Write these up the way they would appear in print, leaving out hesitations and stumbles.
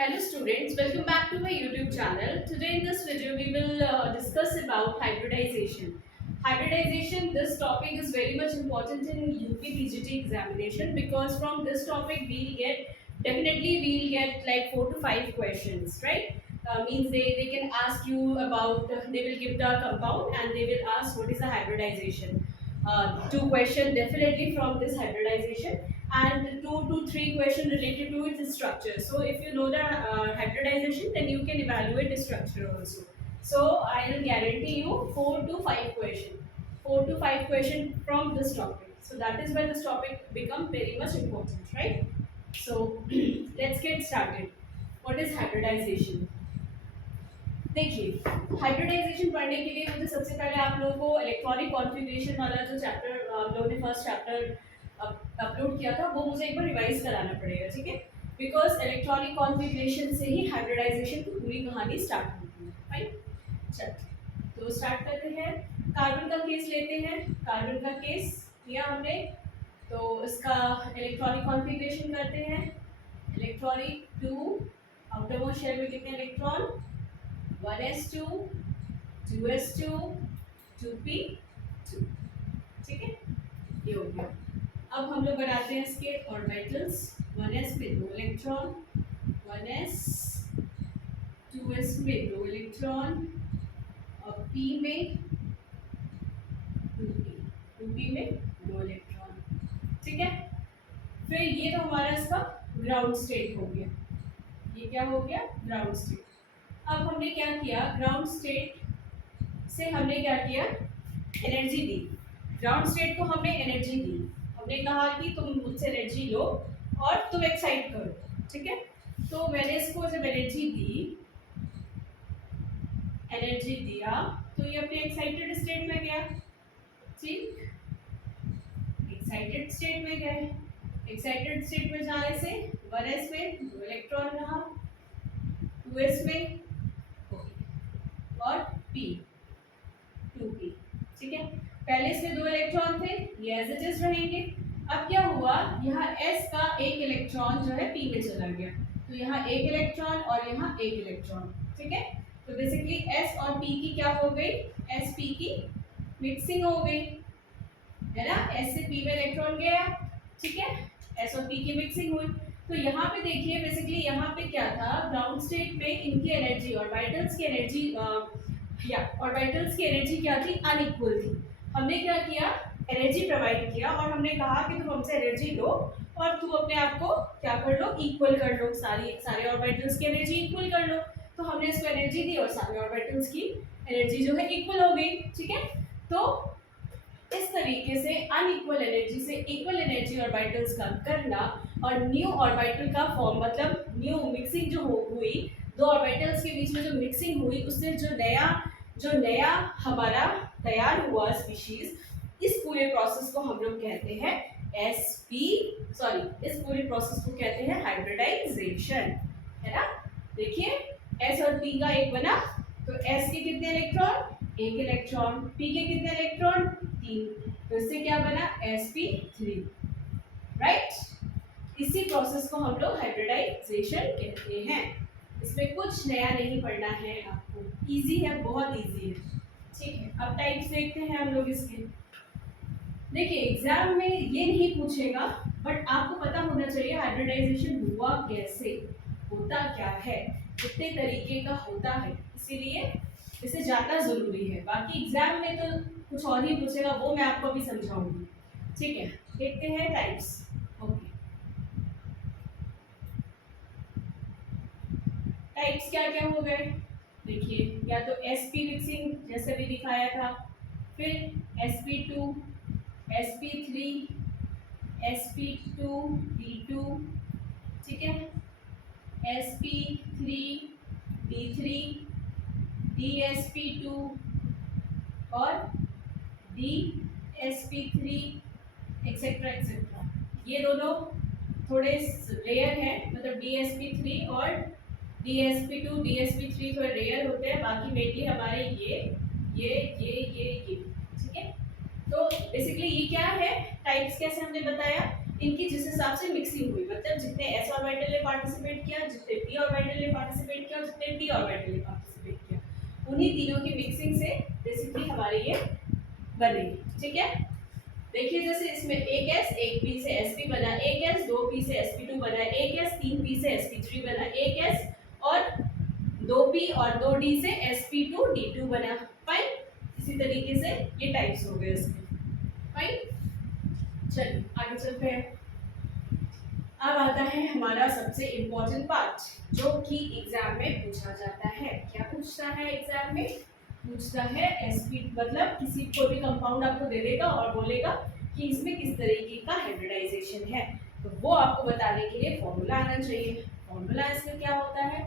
Hello students, welcome back to my YouTube channel. Today in this video we will discuss about hybridization. Hybridization, this topic is very much important in UPPGT examination because from this topic we'll get like 4 to 5 questions, right? Means they can ask you about, they will give the compound and they will ask what is the hybridization. Two questions definitely from this hybridization and 2 to 3 questions related to its structure. So if you know the hybridization, then you can evaluate the structure also. So I will guarantee you 4 to 5 questions, 4 to 5 questions from this topic. So that is why this topic become very much important, right? So let's get started. What is hybridization? देखिए, hybridisation पढ़ने के लिए मुझे सबसे पहले आप लोगों को इलेक्ट्रॉनिक कॉन्फ़िगरेशन वाला जो चैप्टर आप लोगों ने फर्स्ट चैप्टर अपलोड किया था वो मुझे एक बार रिवाइज कराना पड़ेगा, ठीक है? बिकॉज इलेक्ट्रॉनिक कॉन्फ़िगरेशन से ही हाइब्रिडाइजेशन की पूरी कहानी स्टार्ट होती है, राइट? चलिए, तो स्टार्ट करते हैं। कार्बन का केस लेते हैं। कार्बन का केस लिया हमने, तो इसका इलेक्ट्रॉनिक कॉन्फ़िगरेशन करते हैं। इलेक्ट्रॉनिक 2, आउटरमोस्ट शेल में कितने इलेक्ट्रॉन? 1s2, 2s2, 2p2, ठीक है? ये हो गया। अब हम लोग बनाते हैं इसके ऑर्बिटल्स। 1s में 2 इलेक्ट्रॉन, 1s, 2s में 2 इलेक्ट्रॉन और p में 2p, 2p में 2 इलेक्ट्रॉन, ठीक है? फिर ये तो हमारा इसका ग्राउंड स्टेट हो गया। ये क्या हो गया? Ground state. अब हमने क्या किया? ग्राउंड स्टेट से हमने क्या किया? एनर्जी दी। ग्राउंड स्टेट को हमने एनर्जी दी। हमने कहा कि तुम मुझसे एनर्जी लो और तुम एक्साइट करो, ठीक है? तो मैंने इसको जब एनर्जी दिया तो ये अपने एक्साइटेड स्टेट में गया, ठीक? एक्साइटेड स्टेट में गए। एक्साइटेड स्टेट में जाने से 1s में 2 इलेक्ट्रॉन रहा, 2s में और p, 2p, ठीक है? पहले इसमें 2 इलेक्ट्रॉन थे, ये एज इट इज रहेंगे। अब क्या हुआ? यहाँ s का एक इलेक्ट्रॉन जो है p में चला गया, तो यहाँ एक इलेक्ट्रॉन और यहाँ एक इलेक्ट्रॉन, ठीक है? तो बेसिकली s और p की क्या हो गई? s p की मिक्सिंग हो गई, है ना? s से p में इलेक्ट्रॉन गया, ठीक है? s और p की मिक्सिंग हुई। तो यहाँ पे देखिए, बेसिकली यहाँ पे क्या था? ग्राउंड स्टेट में इनकी एनर्जी, ऑर्बिटल्स की एनर्जी ऑर्बिटल्स की एनर्जी क्या थी? अनइक्वल थी। हमने क्या किया? एनर्जी प्रोवाइड किया और हमने कहा कि तुम हमसे एनर्जी लो और तुम अपने आप को क्या कर लो? इक्वल कर लो, सारे ऑर्बिटल्स की एनर्जी इक्वल कर लो। तो हमने इसको एनर्जी दी और सारे ऑर्बिटल्स की एनर्जी जो है इक्वल हो गई, ठीक है? तो इस तरीके से अनइक्वल एनर्जी से इक्वल एनर्जी ऑर्बिटल्स का करना और न्यू ऑर्बिटल का फॉर्म, मतलब न्यू मिक्सिंग जो हुई, दो ऑर्बिटल्स के बीच में जो मिक्सिंग हुई, उससे जो नया हमारा तैयार हुआ स्पीशीज, इस पूरे प्रोसेस को हम लोग कहते हैं इस पूरे प्रोसेस को कहते हैं हाइब्रिडाइजेशन, है ना? देखिए, s और p का एक बना, तो s के कितने इलेक्ट्रॉन? एक इलेक्ट्रॉन। p के कितने इलेक्ट्रॉन? 3। तो इससे क्या बना? sp3, right? इसी प्रोसेस को हम लोग हाइब्रिडाइजेशन कहते हैं। इसमें कुछ नया नहीं पढ़ना है आपको, इजी है, बहुत इजी है, ठीक है? अब टाइप्स देखते हैं हम लोग इसके। देखिए, एग्जाम में ये नहीं पूछेगा, बट आपको पता होना चाहिए हाइब्रिडाइजेशन हुआ कैसे, होता क्या है, कितने तरीके का होता है, इसीलिए इसे जानना जरूरी है। बाकी एग्जाम में तो कुछ और ही पूछेगा, वो मैं आपको अभी समझाऊंगी, ठीक है? देखते हैं टाइप्स। ओके, टाइप्स क्या क्या हो गए? देखिए, या तो sp मिक्सिंग जैसे भी दिखाया था, फिर sp2, sp3, sp2d2, ठीक है? sp3d3, dsp2 और dsp3, एक्सेट्रा एक्सेट्रा। ये दोनों थोड़े रेयर हैं, मतलब dsp3 और dsp2 dsp3 थोड़े रेयर होते हैं, बाकी मेनली हमारे ये, ठीक है? तो बेसिकली ये क्या है? टाइप्स कैसे हमने बताया? इनकी जिस हिसाब से मिक्सिंग हुई, मतलब जितने s ऑर्बिटल ने पार्टिसिपेट किया, जितने p ऑर्बिटल ने पार्टिसिपेट किया, जितने d ऑर्बिटल ने पार्टिसिपेट किया, उन्हीं तीनों की मिक्सिंग से बेसिकली हमारी ये बनेगी। ठीक है, देखिए जैसे इसमें एक s एक p से sp बना, एक s दो p से sp2 बना, एक s तीन p से sp3 बना, एक s और दो p और दो d से sp2 d2 बना। फाइन, इसी तरीके से ये टाइप्स हो गए इसमें। फाइन, चलिए आगे चलते हैं। अब आता है हमारा सबसे इम्पोर्टेंट पार्ट, जो कि एग्जाम में पूछा जाता है। क्या पूछता है एग्जाम में? पूछता है sp, मतलब किसी कोई भी कंपाउंड आपको दे देगा और बोलेगा कि इसमें किस तरीके का हाइब्रिडाइजेशन है, तो वो आपको बताने के लिए फॉर्मूला आना चाहिए। फॉर्मूला इसमें क्या होता है?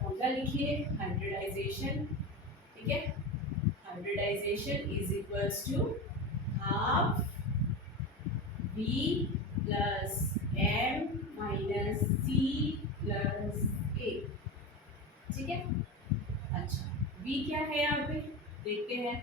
फॉर्मूला लिखिए, हाइब्रिडाइजेशन। ठीक है, hybridization is equals to half v plus m minus c plus a। ठीक है, अच्छा v क्या है यहाँ पे देखते हैं।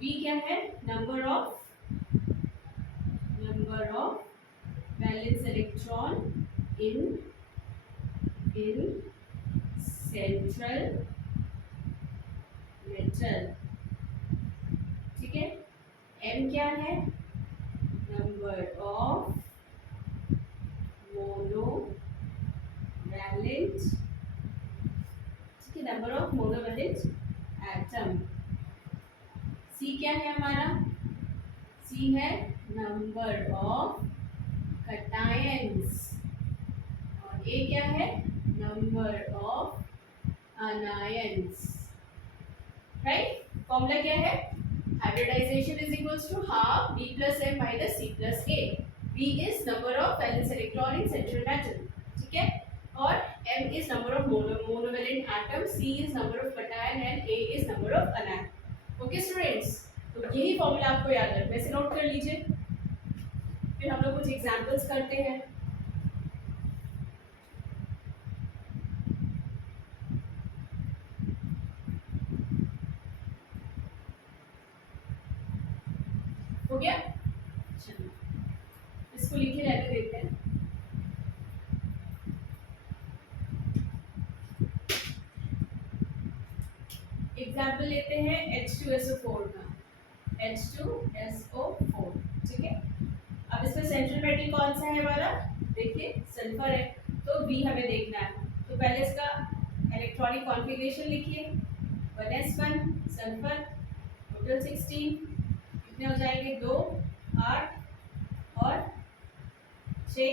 v क्या है? Number of valence electron in central metal. ठीक है, m क्या है? नंबर ऑफ मोनोवैलेंट, ठीक है, number of monovalent atom. c क्या है हमारा? c है नंबर ऑफ कैटायंस, और a क्या है? Number of anions. Right, formula क्या है? Hybridization is equals to half v plus m minus c plus a। v is number of valence electron in central metal, ठीक है, और m is number of monovalent atom, c is number of cation and a is number of anion. Okay students, तो यही formula आपको याद रखना है, इसे नोट कर लीजिए। फिर हम लोग कुछ एग्जांपल्स करते हैं। हो गया, चलिए इसको लिखे रहने देते हैं। एग्जाम्पल लेते हैं H2SO4 का, H2SO4। ठीक है, अब इसमें सेंट्रल मेटल कौन सा है हमारा? देखिए सल्फर है, तो V हमें देखना है। तो पहले इसका इलेक्ट्रॉनिक कॉन्फ़िगरेशन लिखिए, 1s1 सल्फर, टोटल 16, कितने हो जाएंगे? 2, 8 और 6,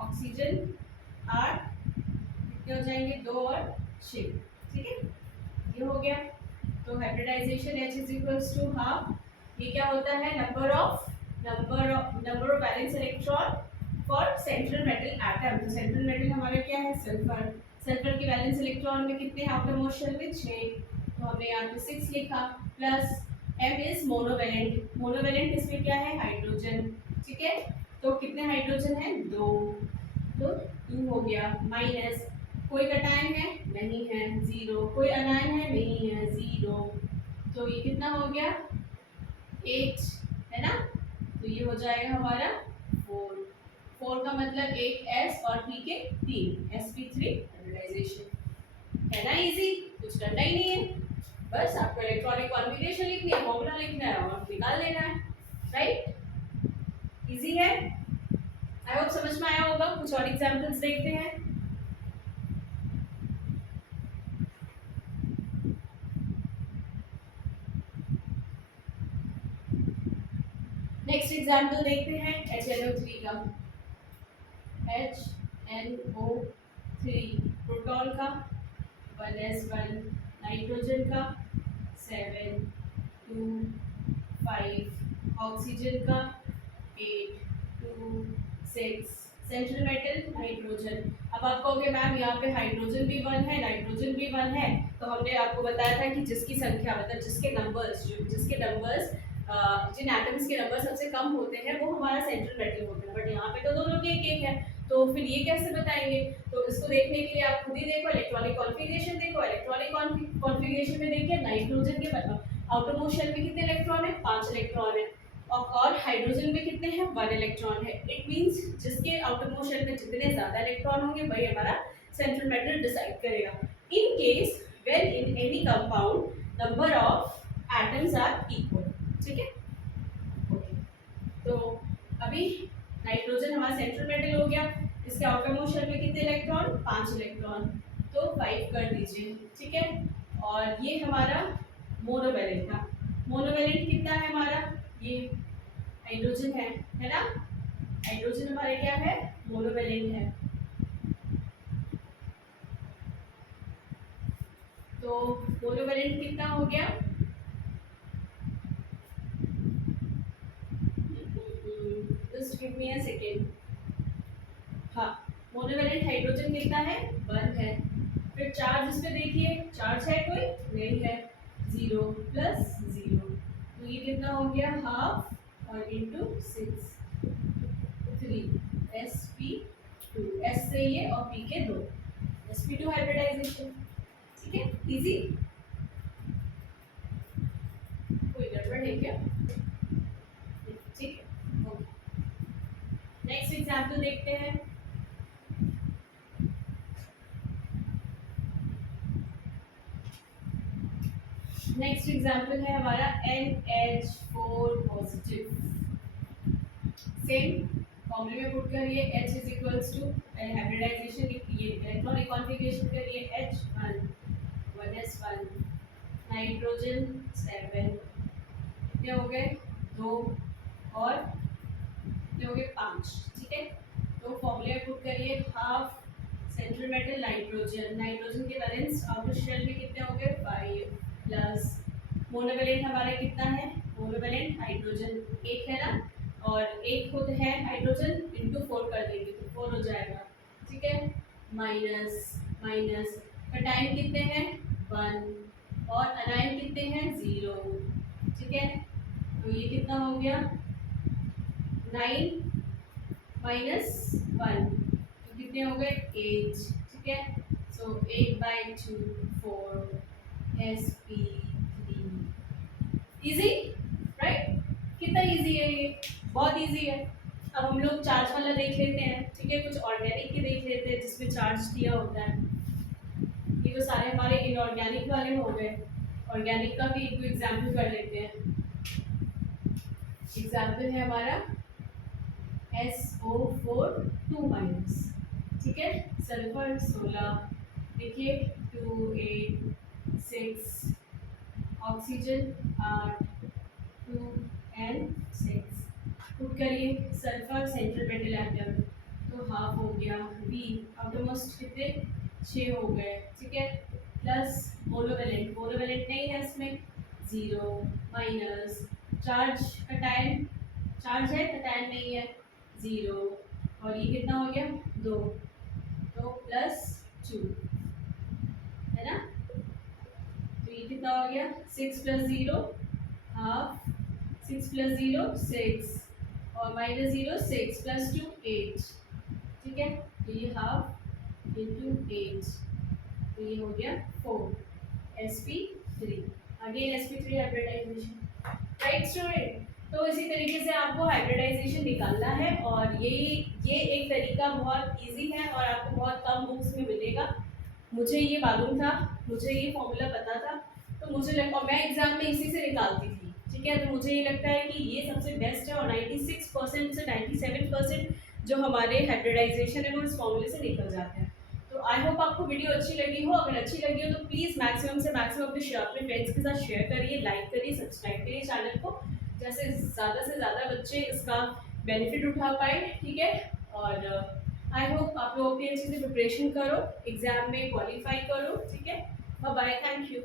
ऑक्सीजन 8, कितने हो जाएंगे? 2 और 6। ठीक है, ये हो गया। तो hybridization H is equals to half, ये क्या होता है? Number of valence electron for central metal atom. तो सेंट्रल मेटल हमारा क्या है? सल्फर। सल्फर के वैलेंस इलेक्ट्रॉन में कितने आउटर मोशन में? 6, तो हमने यहाँ पे 6 लिखा, plus m is monovalent. Monovalent इसमें क्या है? हाइड्रोजन। ठीक है, तो कितने हाइड्रोजन है? 2, तो 2 हो गया, माइनस कोई कैटायन है? नहीं है, 0, कोई अनायन है? नहीं है, 0, तो ये कितना हो गया? 8, है ना, तो ये हो जाएगा हमारा 4। 4 का मतलब एक s और p के 3, sp3 हाइब्रिडाइजेशन। है ना इजी, कुछ करना ही नहीं है, बस आपको इलेक्ट्रॉनिक कॉन्फ़िगरेशन लिखनी है, फॉर्मूला लिखना है और निकाल लेना है। राइट, इजी है, आई होप समझ में आया होगा। कुछ और एग्जांपल्स देखते हैं। नेक्स्ट एग्जाम्पल देखते हैं HNO3 का। HNO3 प्रोटॉन का, 1s1 नाइट्रोजन का, 7, 2, 5 ऑक्सीजन का, 8, 2, 6 सेंट्रल मेटल नाइट्रोजन। अब आप कहोगे मैम यहाँ पे हाइड्रोजन भी 1 है, नाइट्रोजन भी 1 है, तो हमने आपको बताया था कि जिसकी संख्या, मतलब जिसके नंबर्स जिन एटम्स के नंबर सबसे कम होते हैं वो हमारा सेंट्रल मेटल होता है, बट यहाँ पे तो दोनों के एक है, तो फिर ये कैसे बताएंगे? तो इसको देखने के लिए आप खुद ही देखो, इलेक्ट्रॉनिक कॉन्फ़िगरेशन देखो। इलेक्ट्रॉनिक कॉन्फ़िगरेशन में देखिए नाइट्रोजन के आउटर मोशन में कितने इलेक्ट्रॉन है? 5 इलेक्ट्रॉन है, और हाइड्रोजन में कितने हैं, 1 इलेक्ट्रॉन है। इट मींस जिसके आउटरमोस्ट शेल में जितने ज्यादा इलेक्ट्रॉन होंगे वही हमारा सेंट्रल मेटल डिसाइड करेगा। In case when in any compound number of atoms are equal, ठीक है। ओके, तो अभी नाइट्रोजन हमारा सेंट्रल मेटल हो गया, इसके आउटरमोस्ट शेल में कितने इलेक्ट्रॉन, 5 इलेक्ट्रॉन, तो 5 कर दीजिए, ठीक है। और ये हमारा मोनोवैलेंट था। मोनोवैलेंट कितना है हमारा, ये हाइड्रोजन है ना, हाइड्रोजन हमारे क्या है, मोनोवैलेंट है। तो मोनोवैलेंट कितना हो गया, just give me a second. हाँ, मोनोवैलेंट हाइड्रोजन कितना है, 1 है। फिर चार्ज इस पे देखिए, चार्ज है कोई, नहीं है, 0 प्लस 0, तो ये कितना हो गया, हाफ और इंटू 6, 3 sp2, s से ये और p के 2, sp2 हाइब्रिडाइजेशन, ठीक है, इजी। कोई गड़बड़ है क्या, ठीक है, ओके। नेक्स्ट एग्जांपल देखते हैं। नेक्स्ट एग्जांपल है हमारा NH4 पॉजिटिव। सेम फॉर्मूले में पुट करिए, H is equals to hybridization, ये इलेक्ट्रॉनिक कॉन्फ़िगरेशन करिए, H1 1s1 नाइट्रोजन 7, कितने हो गए, 2 और कितने हो गए, 5, ठीक है। तो फॉर्मूले में पुट करिए, half central metal nitrogen, nitrogen के बैलेंस आउटर शेल में कितने हो गए, 5 प्लस मोनोवैलेंट हमारा कितना है, मोनोवैलेंट हाइड्रोजन 1 है ना, और 1 खुद है हाइड्रोजन, इंटू 4 कर देंगे तो 4 हो जाएगा, ठीक है। माइनस माइनस कटायन कितने हैं, 1, और अनायन कितने हैं, 0, ठीक है। तो ये कितना हो गया, 9 माइनस 1, तो कितने हो गए, 8, ठीक है। सो 8/2 4 sp3, इजी, राइट। कितना इजी है ये, बहुत इजी है। अब हम लोग चार्ज वाला देख लेते हैं, ठीक है, कुछ ऑर्गेनिक के देख लेते हैं जिसमें चार्ज दिया होता है। ये तो सारे हमारे इनऑर्गेनिक वाले हो गए, ऑर्गेनिक का भी एक एग्जाम्पल कर लेते हैं। एग्जाम्पल है हमारा SO4 2-, ठीक है, सल्फर 16, देखिए 2 8 6, ऑक्सीजन 8 2 and 6, पुट करिए, सल्फर सेंट्रल मेटल एटम तो हाफ हो गया, बी आउटरमोस्ट कितने, 6 हो गए, ठीक है, प्लस मोनोवैलेंट, मोनोवैलेंट नहीं है इसमें, 0 माइनस चार्ज कटायन, चार्ज है कटायन नहीं है, 0, और ये कितना हो गया, 2, तो प्लस 2 है ना, तो ये कितना हो गया, 6 प्लस 0 हाफ, 6 प्लस 0 6, और माइनस 0 6 प्लस 2 8, ठीक है। तो ये हाफ इंटू 8, तो ये हो गया 4 sp3, again sp3 hybridisation, right student. तो इसी तरीके से आपको हाइब्रिडाइजेशन निकालना है, और ये एक तरीका बहुत इजी है और आपको बहुत कम बुक्स में मिलेगा। मुझे ये मालूम था, मुझे ये फॉर्मूला पता था, तो मुझे लगा, और मैं एग्जाम में इसी से निकालती थी, ठीक है। तो मुझे ये लगता है कि ये सबसे बेस्ट है, और 96% से 97% जो हमारे हाइब्रिडाइजेशन है वो इस फॉर्मूले से निकल जाते हैं। तो आई होप आपको वीडियो अच्छी लगी हो, अगर अच्छी लगी हो तो प्लीज़ मैक्सिमम से मैक्सिमम अपने फ्रेंड्स के साथ शेयर करिए, लाइक करिए, सब्सक्राइब करिए चैनल को, जैसे ज़्यादा से ज़्यादा बच्चे इसका बेनिफिट उठा पाए, ठीक है। और आई होप आप लोग अपनी अच्छे से प्रिपरेशन करो, एग्जाम में क्वालिफाई करो, ठीक है। Bye bye, thank you.